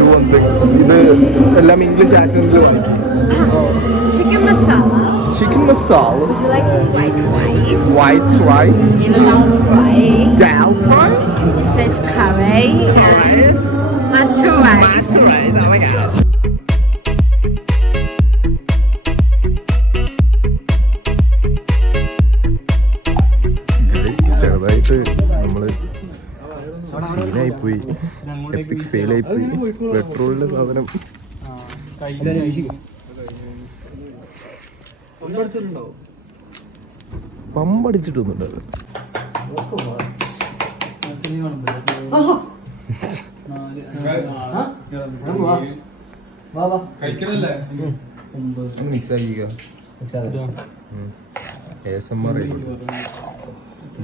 do one thing. ഇത് എല്ലാം English ആക്സന്റിൽ വായിക്കും. Chicken masala. Chicken masala. Would you like some white rice? White rice. And dal fry. Dal fry. Fish curry. Curry. And matcha rice. Matcha rice. Oh my god. ചെറുതായിട്ട് നമ്മള് ഫെയിലായിപ്പോയി, EPIC ഫെയിലായിപ്പോയി. പെട്രോളിന്റെ സാധനം പമ്പടിച്ചിട്ടൊന്നുണ്ട്.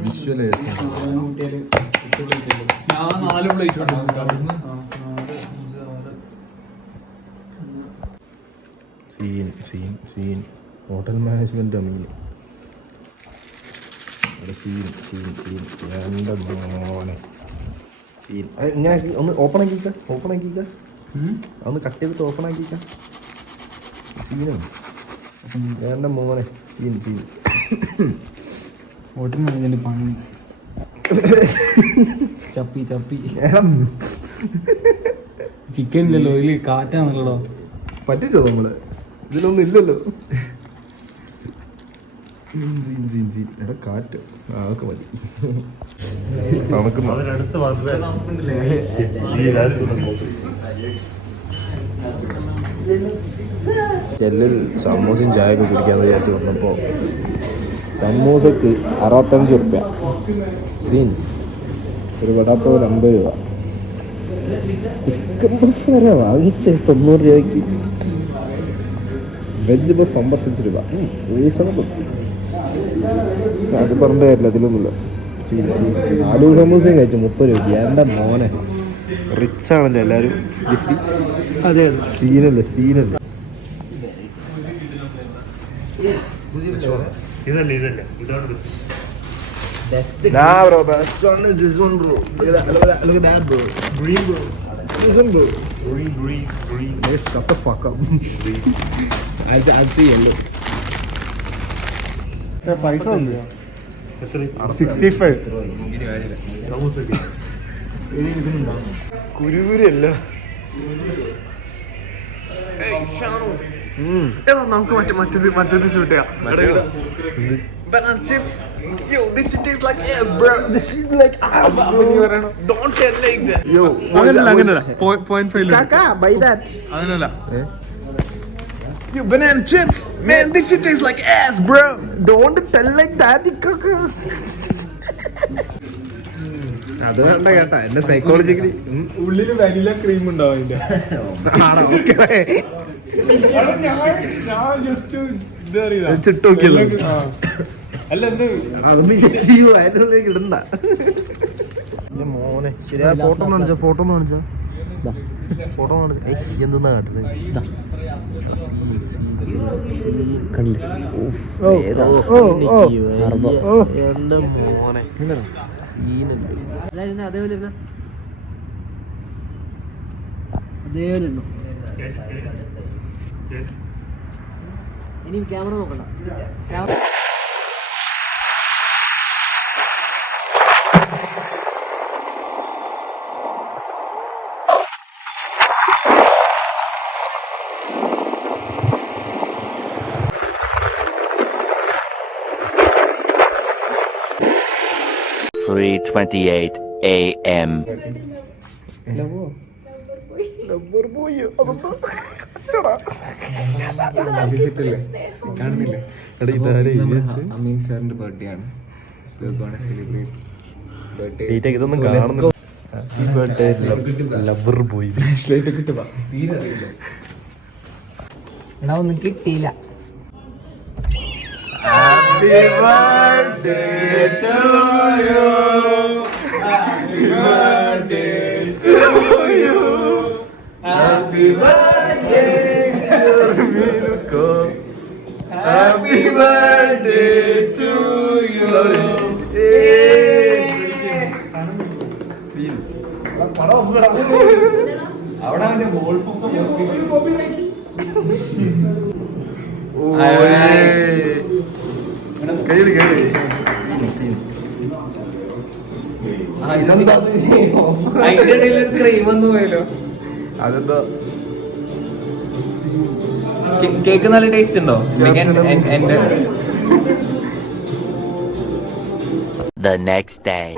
Visual scene hotel management അമീൻ എൻ്റെ മോനെ scene. ഇങ്ങനെ ഒന്ന് open ആക്കിക്ക, ഒന്ന് cut ചെയ്തിട്ട് ഓപ്പൺ ആക്കിക്ക. സീനാണ് എൻ്റെ മോനെ. സീൻ ഹോട്ടൽ മാനേജ്മെന്റ് പണി ചപ്പി ചിക്കൻ ഇല്ലല്ലോ, ഇതിൽ കാറ്റാണല്ലോ. പറ്റിച്ചോ നമ്മള്? ഇതിലൊന്നും ഇല്ലല്ലോ. എടാ കാറ്റ് അതൊക്കെ മതി. തണുക്കുന്ന ചെല്ലിൽ സമൂസയും ചായയൊക്കെ കുടിക്കാന്ന് വിചാരിച്ച് വന്നപ്പോൾ സമൂസക്ക് 65 റുപ്യ, സീൻ ഒരു വടാപ്പാവ് 50 രൂപ. ചിക്കൻ പഫ് വരെ വാങ്ങിച്ച് 90 രൂപയ്ക്ക്. വെജ് പഫ് 55 രൂപ. റീസണബിൾ. അത് പറഞ്ഞ കാര്യമില്ല, അതിലൊന്നുമില്ല. സീൻ ആലു സമൂസയും കഴിച്ചു 30 രൂപയ്ക്ക്. എൻ്റെ മോനെ റിച്ച് ആണല്ലോ എല്ലാവരും. ജിഫ്റ്റി അതെ സീനല്ലേ. ഇതല്ലേ ഇതാണ് Nah bro, best one is this one bro. Look at that bro. Green bro. This one bro. green. Hey, shut the fuck up. I'll see yellow. പൈസ വന്നു 65. കുരുകുരല്ല. നമുക്ക് മറ്റേത് ഷൂട്ട് ചെയ്യാം. Banana chip. Yo, this shit tastes like ass, bro. This shit like ass, bro. Don't tell like that. Yo, അങ്ങനല്ല 0.5. Kaka, buy that. അങ്ങനല്ല. Yo, banana chips. Man, this shit tastes like ass, bro. Don't tell like that, Kaka. അത് വേണ്ട കേട്ടാ, എന്റെ psychologically ഉള്ളില് vanilla cream ഉണ്ടാവും അതിന്റെ. ഞാൻ ജസ്റ്റ് ചിട്ടോക്കിയത് അല്ല എന്ത് അതൊന്നും ചെയ്യൂ, അതിൻ്റെ ഉള്ളിലേക്ക് ഇടണ്ട. മോനെ ശരിയാ. ഫോട്ടോ കാണിച്ചോ എന്തെന്നാ കാട്ടുന്നത്? എന്റെ മോനെ സീനുണ്ട്. ഇനി ക്യാമറ നോക്കണ്ട. 3:28 a.m. അമീൻ സാറിന്റെ ബർത്ത്ഡേ ആണ്. ഇതൊന്നും കാണുന്നു. ലവർ ബോയ് എടാ ഒന്നും കിട്ടിയില്ല. Happy birthday to you. Happy birthday to you. Happy birthday Mirko. Happy birthday to you. Scene. അവിടെ അവന്റെ വോൾപ്പൊക്കെ കഴിയില്ല കഴിയില്ല. അതിന്റെ ഇടയിൽ ഒരു ക്രീം വന്നു പോയല്ലോ. അതെന്താ കേക്ക് നല്ല ടേസ്റ്റ് ഉണ്ടോ? എന്റെ The next day.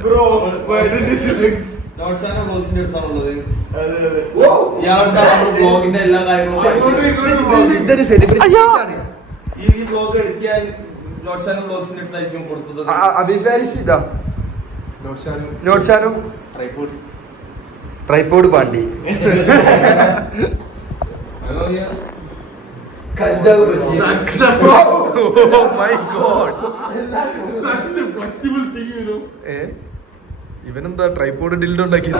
ബ്രോ ബ്ലോഗ്സിന്റെ അടുത്താണുള്ളത്. ബ്ലോഗിന്റെ എല്ലാ കാര്യങ്ങളും ഈ ബ്ലോഗ് എഡിറ്റ് ചെയ്യാൻ നോട്ട്സാനും ബ്ലോഗ്സിന്റെ അടുത്തായിരിക്കും കൊടുത്തത്. അഭിപ്രായിച്ചിതാ നോട്ട്സാനും ട്രൈപോഡ് പാണ്ടി ഇവനെന്താ ട്രൈപോഡ് ഡിൽഡോ ഉണ്ടാക്കി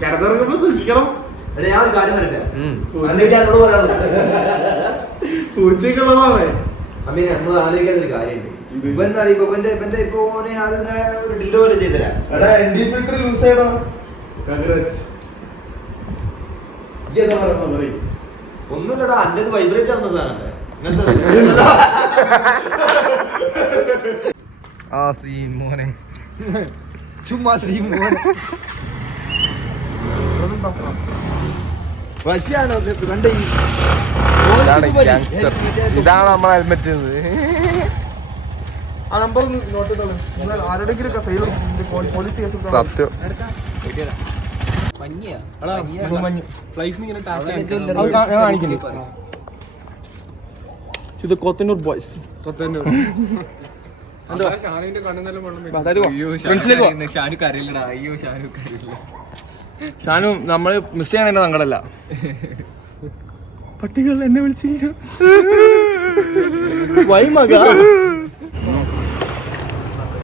കിടന്നിറങ്ങുമ്പോ സൂക്ഷിക്കണം. ഞാൻ ഒരു കാര്യം പറയട്ടെ, എന്നോട് പറയാനുള്ളത് പൂച്ചക്കുള്ളതാണ്. അമ്മീനെ നമ്മൾ ആലോചിക്കാത്ത ഒരു കാര്യമുണ്ട്. ഇവൻ അറിയുമ്പോ ഇവന്റെ ഇപ്പൊ ഓനെ അതിങ്ങനെ ഒരു ഡിൽഡോ പോലെ ചെയ്തരാ. എടാ എൻഡി ഫിൽറ്റർ ലൂസ് ചെയ്യടാ. ഒന്നുമില്ലടാ, അന്റെ വൈബ്രേറ്റ് ആവുന്ന സാധനം ആ സീൻ മോനെ ചുമ്മാ സീൻ മോനെ വശിയാണോ കണ്ട ഈ ഇതാണ് നമ്മളെ ഹെൽമെറ്റ്. സത്യം ഇത് കൊത്തന്നൂർ ബോയ്സ്. ഷാനു നമ്മള് മിസ് ചെയ്യാൻ തന്നെ സങ്കടല്ല. പട്ടികൾ എന്നെ വിളിച്ചില്ല. വൈ മക